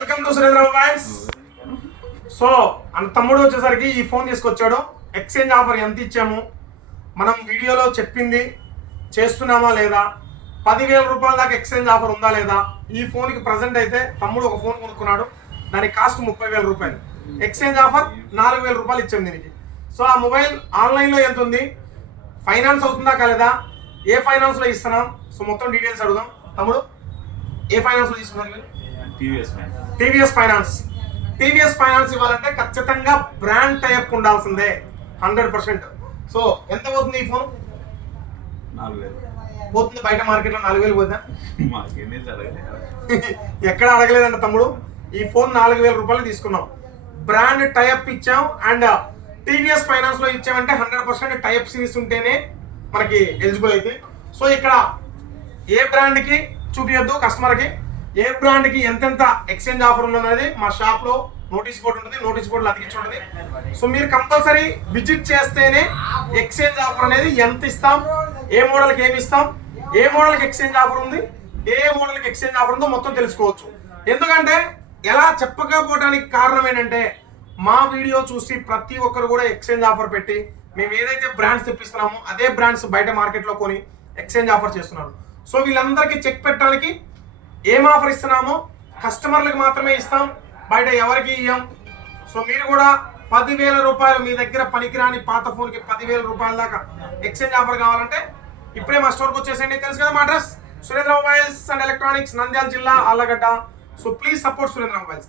Welcome to Surendra mobiles. So అన్న తమ్ముడు వచ్చేసరికి ఈ ఫోన్ తీసుకొచ్చాడు. ఎక్స్చేంజ్ ఆఫర్ ఎంత ఇచ్చాము, మనం వీడియోలో చెప్పింది చేస్తున్నామా లేదా, 10,000 రూపాయల దాకా ఎక్స్చేంజ్ ఆఫర్ ఉందా లేదా. ఈ ఫోన్కి ప్రజెంట్ అయితే తమ్ముడు ఒక ఫోన్ కొనుక్కున్నాడు, దాని కాస్ట్ 30,000 రూపాయలు. ఎక్స్చేంజ్ ఆఫర్ 4,000 రూపాయలు ఇచ్చాము దీనికి. సో ఆ మొబైల్ ఆన్లైన్లో ఎంత ఉంది, ఫైనాన్స్ అవుతుందా కాలేదా, ఏ ఫైనాన్స్లో ఇస్తున్నాం, సో మొత్తం డీటెయిల్స్ అడుగుదాం. తమ్ముడు ఏ ఫైనాన్స్లో తీసుకున్నారు మీరు? TVS finance. టీవీఎస్ ఫైనాన్స్ ఇవ్వాలంటే ఖచ్చితంగా బ్రాండ్ టైప్ ఉండాల్సిందే 100%. సో ఎంత పోతుంది ఈ ఫోన్? 4,000 పోతుంది. బయట మార్కెట్లో 4,000 పోతుందా? ఎక్కడ అడగలేదంట తమ్ముడు. ఈ ఫోన్ 4,000 రూపాయలు తీసుకున్నాం, బ్రాండ్ టైప్ ఇచ్చాం. అండ్ టీవీఎస్ ఫైనాన్స్ లో ఇచ్చామంటే 100% టైప్ సిరీస్ ఉంటేనే మనకి ఎలిజిబుల్ అయితే. సో ఇక్కడ ఏ బ్రాండ్ కి చూపించద్దు కస్టమర్ కి, ఏ బ్రాండ్ కి ఎంతెంత ఎక్స్చేంజ్ ఆఫర్ ఉన్నది మా షాప్ లో నోటీస్ బోర్డు ఉంటుంది, నోటీస్ బోర్డులో అతికించి ఉంటుంది. సో మీరు కంపల్సరీ విజిట్ చేస్తేనే ఎక్స్చేంజ్ ఆఫర్ అనేది ఎంత ఇస్తాం, ఏ మోడల్కి ఏమి ఇస్తాం, ఏ మోడల్కి ఎక్స్చేంజ్ ఆఫర్ ఉంది, ఏ మోడల్కి ఎక్స్చేంజ్ ఆఫర్ ఉందో మొత్తం తెలుసుకోవచ్చు. ఎందుకంటే ఎలా చెప్పకపోవడానికి కారణం ఏంటంటే మా వీడియో చూసి ప్రతి ఒక్కరు కూడా ఎక్స్చేంజ్ ఆఫర్ పెట్టి మేము ఏదైతే బ్రాండ్స్ తెప్పిస్తున్నామో అదే బ్రాండ్స్ బయట మార్కెట్లో కొని ఎక్స్చేంజ్ ఆఫర్ చేస్తున్నారు. సో వీళ్ళందరికీ చెక్ పెట్టడానికి ఏం ఆఫర్ ఇస్తున్నామో కస్టమర్లకు మాత్రమే ఇస్తాం, బయట ఎవరికి ఇయ్యం. సో మీరు కూడా 10,000 రూపాయలు మీ దగ్గర పనికిరాని పాత ఫోన్కి 10,000 రూపాయల దాకా ఎక్స్చేంజ్ ఆఫర్ కావాలంటే ఇప్పుడే మా స్టోర్కి వచ్చేసేయండి. తెలుసు కదా మా address, Surendra mobiles and electronics, Nandyal జిల్లా, Allagadda. So please support Surendra mobiles.